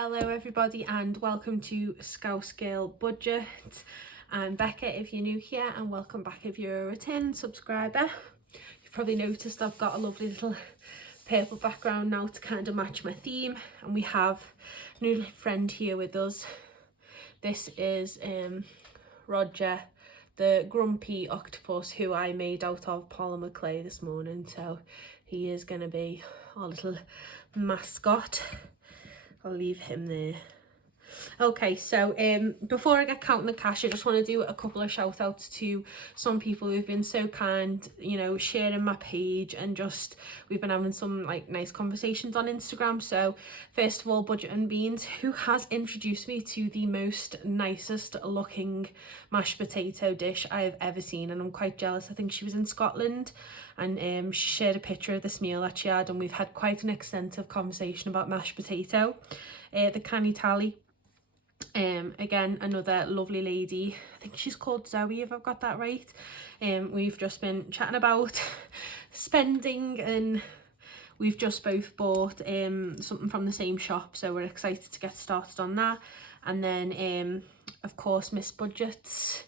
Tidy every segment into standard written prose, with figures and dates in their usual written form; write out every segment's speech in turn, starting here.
Hello everybody and welcome to Scouse Girl Budget. I'm Becca if you're new here, and welcome back if you're a returning subscriber. You've probably noticed I've got a lovely little purple background now to kind of match my theme, and we have a new friend here with us. This is Roger, the grumpy octopus who I made out of polymer clay this morning, so he is going to be our little mascot. I'll leave him there. Okay, so before I get counting the cash, I just want to do a couple of shout outs to some people who've been so kind, you know, sharing my page, and just we've been having some like nice conversations on Instagram. So first of all, Budget and Beans, who has introduced me to the most nicest looking mashed potato dish I've ever seen, and I'm quite jealous. I think she was in Scotland, and she shared a picture of this meal that she had, and we've had quite an extensive conversation about mashed potato. The Canny Tally, again, another lovely lady. I think she's called Zoe, if I've got that right. We've just been chatting about spending, and we've just both bought something from the same shop, so we're excited to get started on that. And then of course Miss Budgets,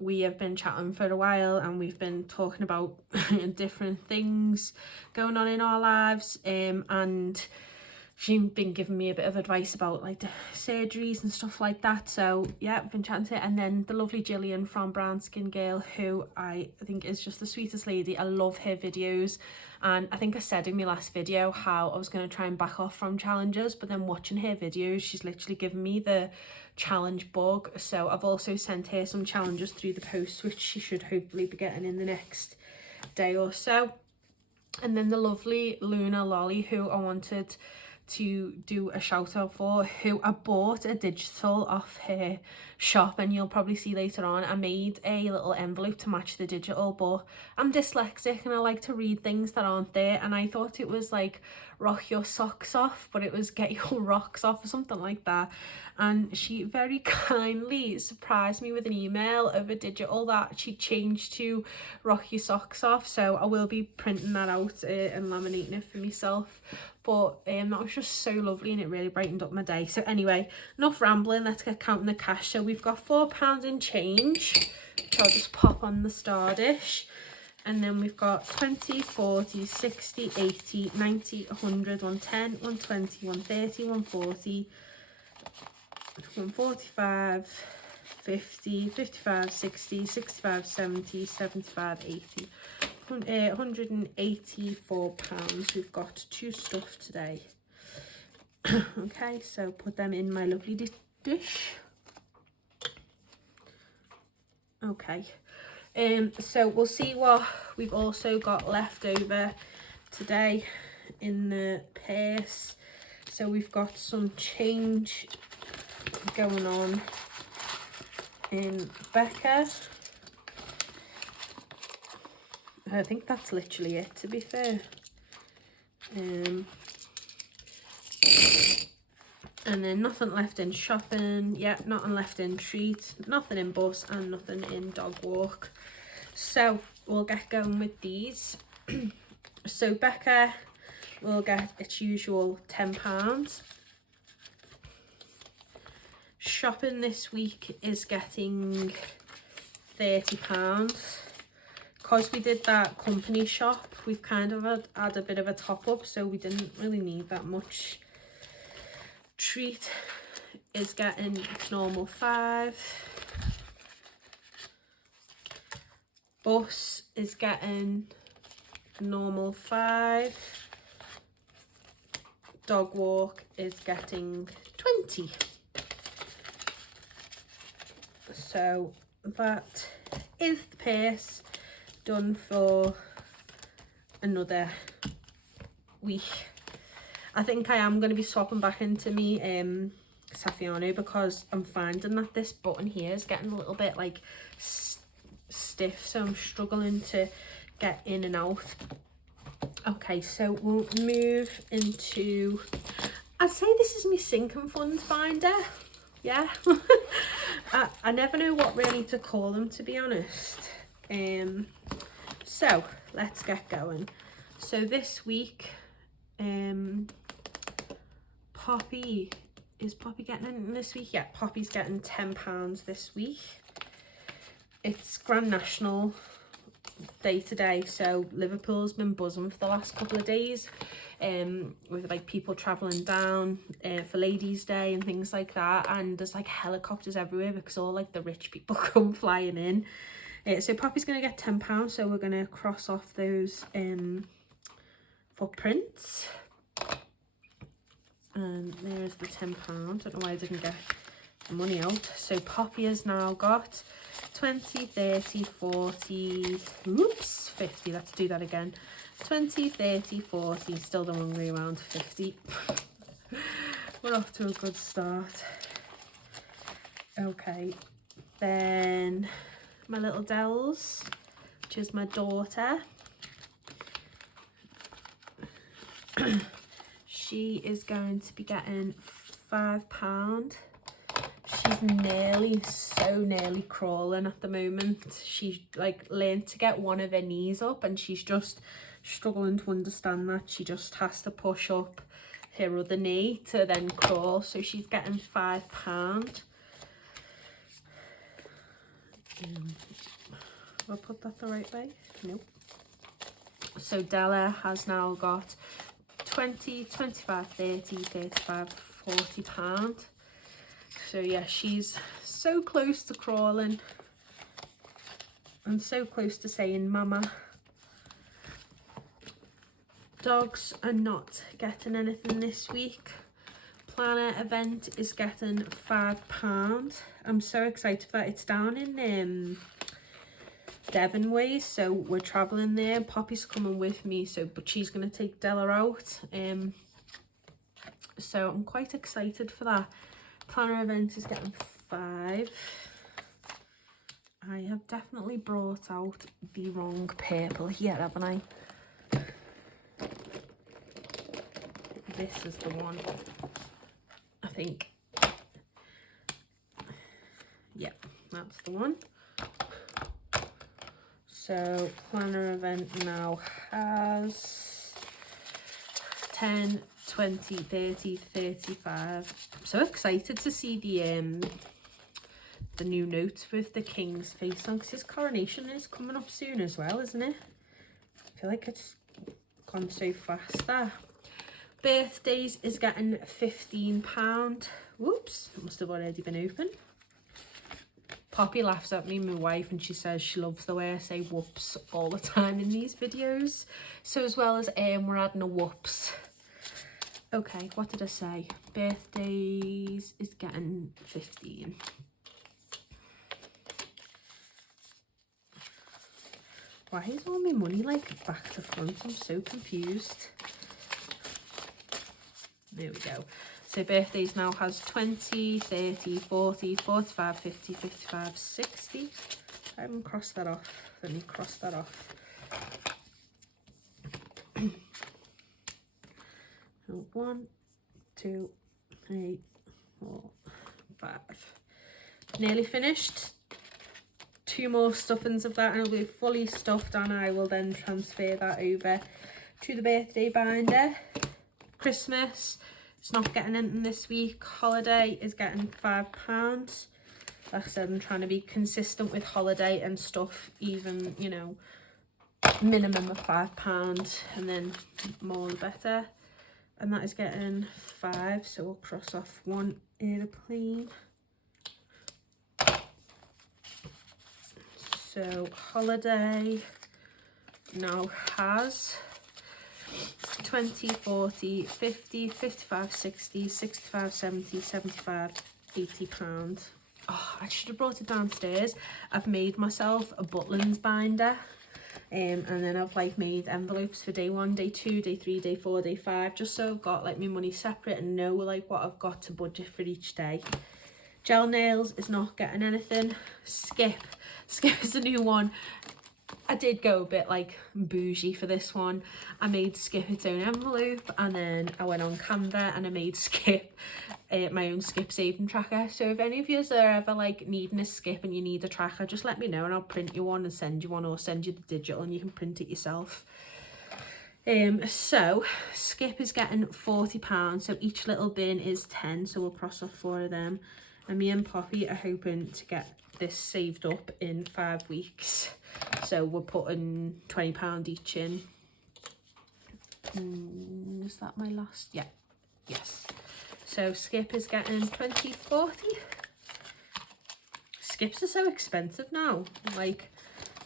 we have been chatting for a while, and we've been talking about different things going on in our lives, and she's been giving me a bit of advice about like the surgeries and stuff like that. So yeah, I've been chatting to her. And then the lovely Gillian from Brown Skin Girl, who I think is just the sweetest lady. I love her videos, and I think I said in my last video how I was going to try and back off from challenges, but then watching her videos, she's literally given me the challenge bug. So I've also sent her some challenges through the post, which she should hopefully be getting in the next day or so. And then the lovely Luna Lolly, who I wanted to do a shout out for, who I bought a digital off her shop, and you'll probably see later on I made a little envelope to match the digital, but I'm dyslexic and I like to read things that aren't there, and I thought it was like rock your socks off, but it was get your rocks off or something like that. And she very kindly surprised me with an email of a digital that she changed to rock your socks off, so I will be printing that out and laminating it for myself. But that was just so lovely, and it really brightened up my day. So anyway, enough rambling, let's get counting the cash. So we've got £4 in change, which I'll just pop on the star dish. And then we've got 20, 40, 60, 80, 90, 100, 110, 120, 130, 140, 145, 50, 55, 60, 65, 70, 75, 80. £184 we've got to stuff today. Okay, so put them in my lovely dish. Okay, so we'll see what we've also got left over today in the purse. So we've got some change going on in Becca. I think that's literally it, to be fair. And then nothing left in shopping. Yeah, nothing left in treat, nothing in bus, and nothing in dog walk. So we'll get going with these. So Becca will get its usual £10. Shopping this week is getting £30. Because we did that company shop, we've kind of had a bit of a top up, so we didn't really need that much. Treat is getting its normal £5. Bus is getting normal £5. Dog walk is getting 20. So that is the purse done for another week. I think I am going to be swapping back into me Saffiano, because I'm finding that this button here is getting a little bit like stiff, so I'm struggling to get in and out. Okay, so we'll move into, I'd say this is my sinking funds binder. Yeah. I never know what really to call them, to be honest. So let's get going. So this week, Poppy, is Poppy getting anything this week? Yeah, Poppy's getting £10 this week. It's Grand National Day today, so Liverpool's been buzzing for the last couple of days, with like people travelling down for Ladies' Day and things like that, and there's like helicopters everywhere because all like the rich people come flying in. So Poppy's going to get £10, so we're going to cross off those footprints. And there's the £10. Don't know why I didn't get the money out. So Poppy has now got 20, 30, 40, oops, 50. Let's do that again. 20, 30, 40, still the wrong way around, 50. We're off to a good start. Okay, then my little Dells, which is my daughter. She is going to be getting £5. She's nearly crawling at the moment. She's like learned to get one of her knees up and she's just struggling to understand that. She just has to push up her other knee to then crawl. So she's getting £5. Have I put that the right way? Nope. So Della has now got 20, 25, 30, 35, £40. So yeah, she's so close to crawling and so close to saying mama. Dogs are not getting anything this week. Planner event is getting £5. I'm so excited for that. It's down in Devon ways, so we're traveling there. Poppy's coming with me, but she's going to take Della out. So I'm quite excited for that. Planner event is getting £5. I have definitely brought out the wrong purple here, haven't I? This is the one, I think. Yep, that's the one. So planner event now has 10, 20, 30, 35. I'm so excited to see the new notes with the king's face on, because his coronation is coming up soon as well, isn't it? I feel like it's gone so fast there. Birthdays is getting £15. Whoops, it must have already been open. Poppy laughs at me, my wife, and she says she loves the way I say whoops all the time in these videos. So as well as we're adding a whoops. Okay, what did I say? Birthdays is getting 15. Why is all my money like back to front? I'm so confused. There we go. So birthdays now has 20, 30, 40, 45, 50, 55, 60. I haven't crossed that off. Let me cross that off. 1, 2, 3, 4, 5. Nearly finished. 2 more stuffings of that and it'll be fully stuffed, and I will then transfer that over to the birthday binder. Christmas, it's not getting anything this week. Holiday is getting £5. Like I said, I'm trying to be consistent with holiday and stuff, even, you know, minimum of £5 and then more the better. And that is getting 5, so we'll cross off 1 aeroplane. So holiday now has 20, 40, 50, 55, 60, 65, 70, 75, £80. Oh, I should have brought it downstairs. I've made myself a Butlins binder, and then I've like made envelopes for day 1, day 2, day 3, day 4, day 5, just so I've got like my money separate and know like what I've got to budget for each day. Gel nails is not getting anything. Skip is a new one. I did go a bit like bougie for this one. I made Skip its own envelope, and then I went on Canva and I made Skip my own Skip saving tracker. So if any of you are ever like needing a Skip and you need a tracker, just let me know and I'll print you one and send you one, or send you the digital and you can print it yourself. So Skip is getting £40, so each little bin is 10, so we'll cross off 4 of them. And me and Poppy are hoping to get this saved up in 5 weeks, so we're putting £20 each in. Is that my last? Yeah, yes. So Skip is getting 20, 40. Skips are so expensive now. Like,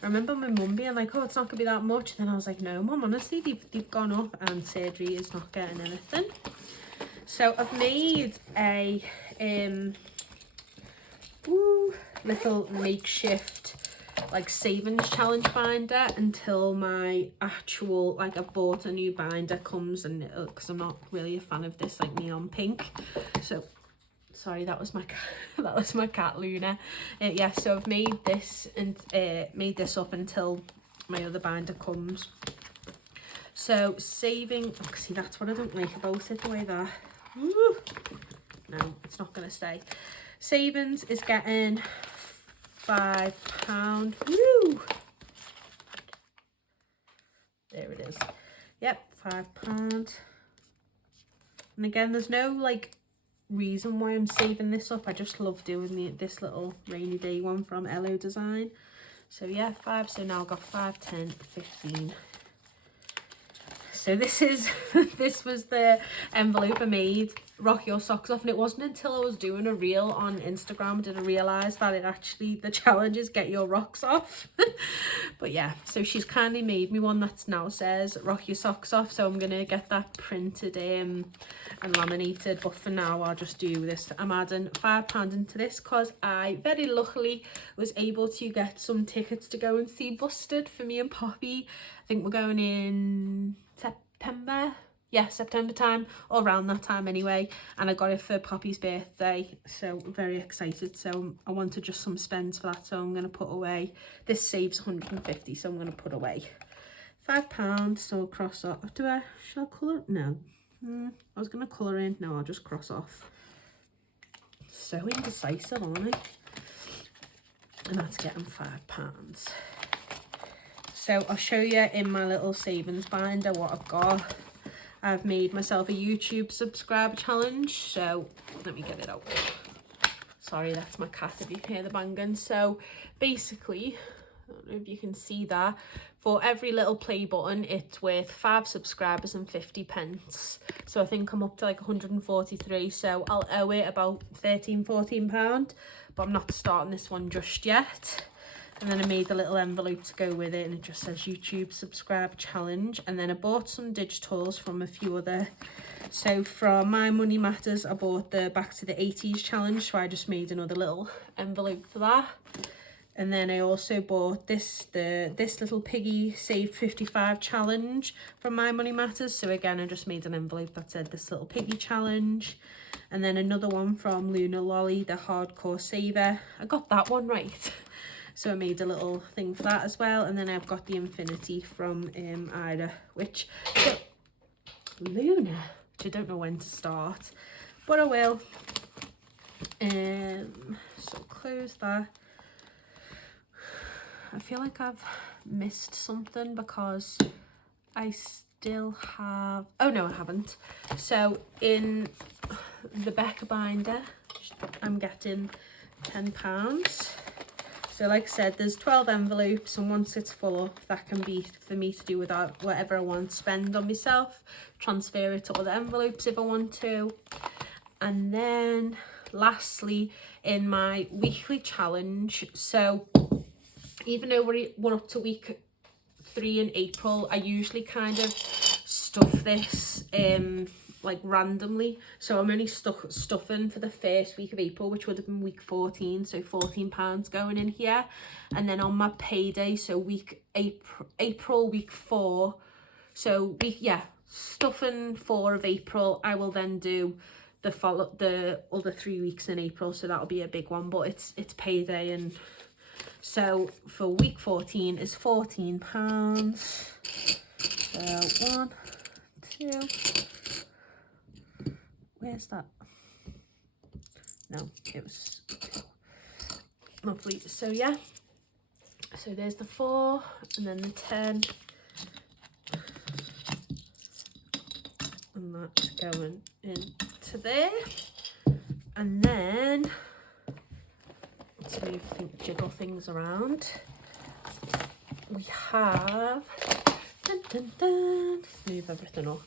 I remember my mum being like, oh, it's not gonna be that much. And then I was like, no, Mum, honestly, they've gone up, and surgery is not getting anything. So I've made a little makeshift like savings challenge binder until my actual, like, I bought a new binder comes, and because I'm not really a fan of this like neon pink. So sorry, that was my that was my cat Luna. Yeah, so I've made this and made this up until my other binder comes. So saving, oh, see, that's what I don't like about it, the way that, woo, no, it's not gonna stay. Savings is getting £5. Woo! There it is. Yep, £5. And again, there's no like reason why I'm saving this up. I just love doing this little rainy day one from Ello Design. So yeah, 5. So now I've got 5, 10, 15. So this is this was the envelope I made. Rock your socks off. And it wasn't until I was doing a reel on Instagram did I realise that it actually, the challenge is get your rocks off. But yeah, so she's kindly made me one that now says rock your socks off, so I'm gonna get that printed and laminated, but for now I'll just do this. I'm adding £5 into this because I very luckily was able to get some tickets to go and see Busted for me and Poppy. I think we're going in September. Yeah, September time, or around that time anyway, and I got it for Poppy's birthday, so I'm very excited. So I wanted just some spends for that, so I'm going to put away, this saves 150, so I'm going to put away £5. So I'll cross off. Shall I colour? No, I was going to colour in. No, I'll just cross off. So indecisive, aren't I? And that's getting £5. So I'll show you in my little savings binder what I've got. I've made myself a YouTube subscribe challenge, so let me get it out. Sorry, that's my cat if you can hear the banging. So basically, I don't know if you can see that, for every little play button it's worth 5 subscribers and 50p. So I think I'm up to like 143, so I'll owe it about £13–14, but I'm not starting this one just yet. And then I made a little envelope to go with it, and it just says YouTube subscribe challenge. And then I bought some digitals from a few other. So from My Money Matters, I bought the Back to the 80s challenge, so I just made another little envelope for that. And then I also bought this little piggy saved 55 challenge from My Money Matters. So again, I just made an envelope that said this little piggy challenge. And then another one from Luna Lolly, the hardcore saver. I got that one right. So I made a little thing for that as well. And then I've got the infinity from Ida, which, Luna, which I don't know when to start, but I will. So close that. I feel like I've missed something because I still have, oh no I haven't. So in the Becca binder, I'm getting £10. So like I said, there's 12 envelopes, and once it's full up, that can be for me to do with whatever I want to spend on myself, transfer it to other envelopes if I want to. And then lastly, in my weekly challenge, so even though we're up to week 3 in April, I usually kind of stuff this like randomly. So I'm only stuffing for the first week of April, which would have been week 14, so £14 going in here. And then on my payday, so week April week 4, so stuffing 4 of April, I will then do the other 3 weeks in April, so that'll be a big one, but it's payday. And so for week 14 is £14. So 1, 2, where's that? No, it was 2. Lovely. So yeah, so there's the 4, and then the 10, and that's going into there. And then let's jiggle things around. We have move everything up.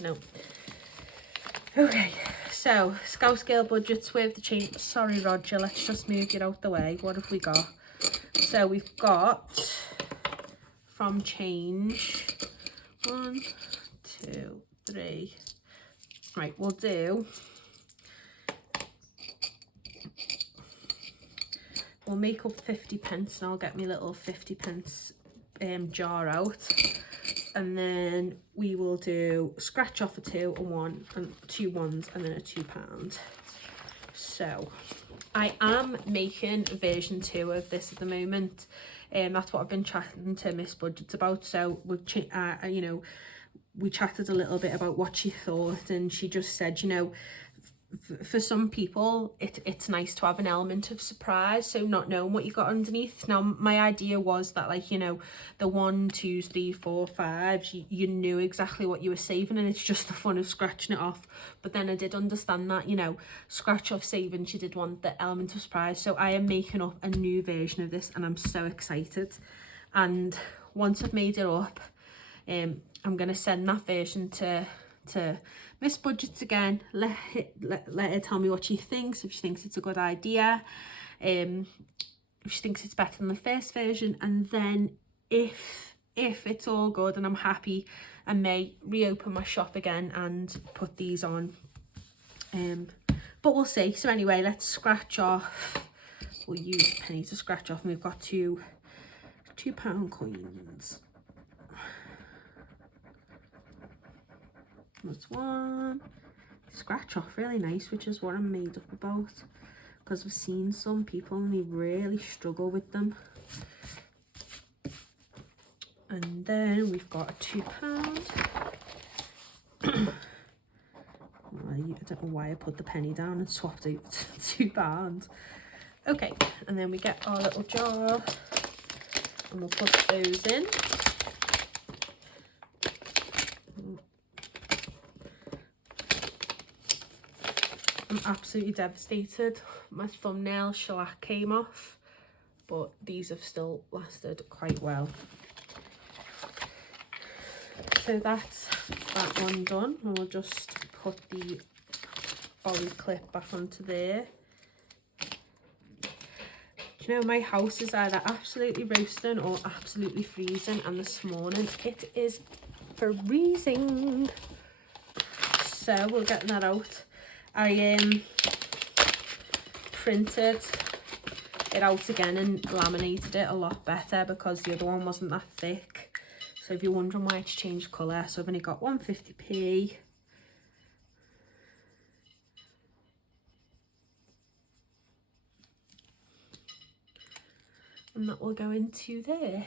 No. Okay, so scouse scale budgets with the change. Sorry Roger, let's just move you out the way. What have we got? So we've got from change 1, 2, 3. Right, we'll make up 50p, and I'll get my little 50p jar out, and then we will do scratch off a 2, a 1, and 2 ones, and then a £2. So I am making version 2 of this at the moment. That's what I've been chatting to Miss Budgets about. So we've you know, we chatted a little bit about what she thought, and she just said, you know, for some people it's nice to have an element of surprise, so not knowing what you got underneath. Now my idea was that, like, you know, the 1, 2, 3, 4, 5, you knew exactly what you were saving, and it's just the fun of scratching it off. But then I did understand that, you know, scratch off saving, she did want the element of surprise. So I am making up a new version of this, and I'm so excited. And once I've made it up, I'm gonna send that version to Miss Budgets again, let her tell me what she thinks, if she thinks it's a good idea, if she thinks it's better than the first version, and then if it's all good and I'm happy, I may reopen my shop again and put these on, but we'll see. So anyway, let's scratch off. We'll use a penny to scratch off, and we've got £2 coins. That's one. Scratch off really nice, which is what I'm made up about, because I've seen some people and they really struggle with them. And then we've got a £2. I don't know why I put the penny down and swapped out £2. Okay, and then we get our little jar and we'll put those in. I'm absolutely devastated. My thumbnail shellac came off, but these have still lasted quite well. So that's that one done, and we'll just put the ollie clip back onto there. Do you know, my house is either absolutely roasting or absolutely freezing, and this morning it is freezing. So we'll get that out. I printed it out again and laminated it a lot better, because the other one wasn't that thick. So if you're wondering why it's changed colour, so I've only got 150p. And that will go into there.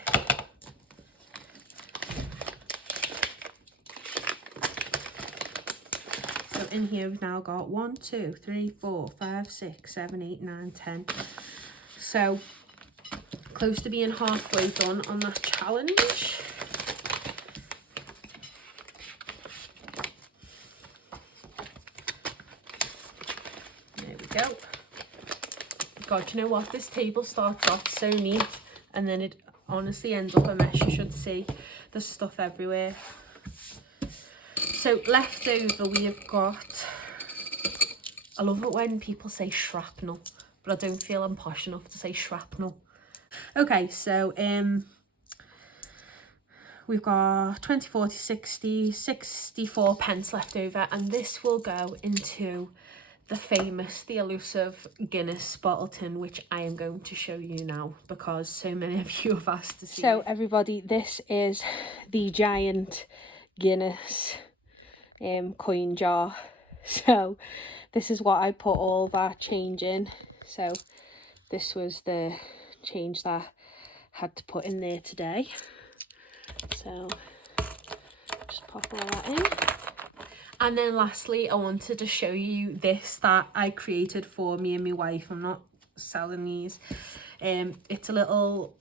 So in here we've now got 1, 2, 3, 4, 5, 6, 7, 8, 9, 10. So close to being halfway done on that challenge. There we go. God, you know what? This table starts off so neat, and then it honestly ends up a mess. You should see there's stuff everywhere. So left over we have got, I love it when people say shrapnel, but I don't feel I'm posh enough to say shrapnel. Okay, so we've got 20, 40, 60, 64 pence left over, and this will go into the famous, the elusive Guinness bottle tin, which I am going to show you now because so many of you have asked to see. So everybody, this is the giant Guinness coin jar. So this is what I put all that change in. So this was the change that I had to put in there today. So just pop all that in. And then lastly, I wanted to show you this that I created for me and my wife. I'm not selling these. It's a little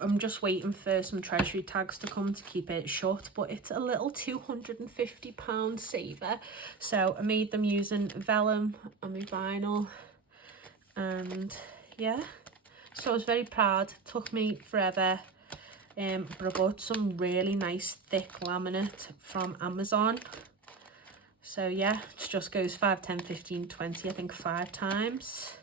I'm just waiting for some treasury tags to come to keep it shut, but it's a little £250 saver. So I made them using vellum and my vinyl, and yeah, so I was very proud. It took me forever, but I bought some really nice thick laminate from Amazon. So yeah, it just goes 5, 10, 15, 20, I think 5 times.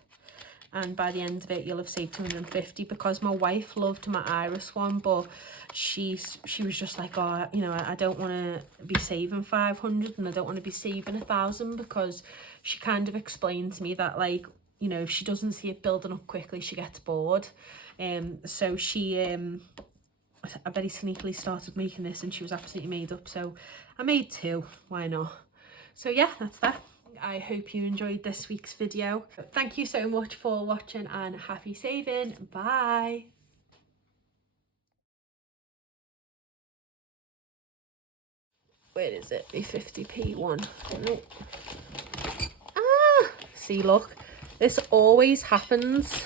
And by the end of it, you'll have saved 250, because my wife loved my iris one, but she was just like, oh, you know, I don't want to be saving 500 and I don't want to be saving 1,000, because she kind of explained to me that, like, you know, if she doesn't see it building up quickly, she gets bored. So she I very sneakily started making this, and she was absolutely made up. So I made 2, why not? So yeah, that's that. I hope you enjoyed this week's video. Thank you so much for watching, and happy saving. Bye. Where is it? The 50p one. Nope. Ah! See, look. This always happens.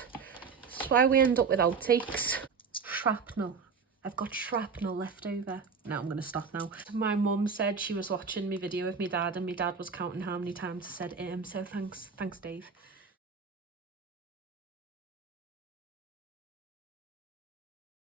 That's why we end up with outtakes. Shrapnel. I've got shrapnel left over. Now I'm going to stop now. My mum said she was watching my video with my dad, and my dad was counting how many times I said so thanks Dave.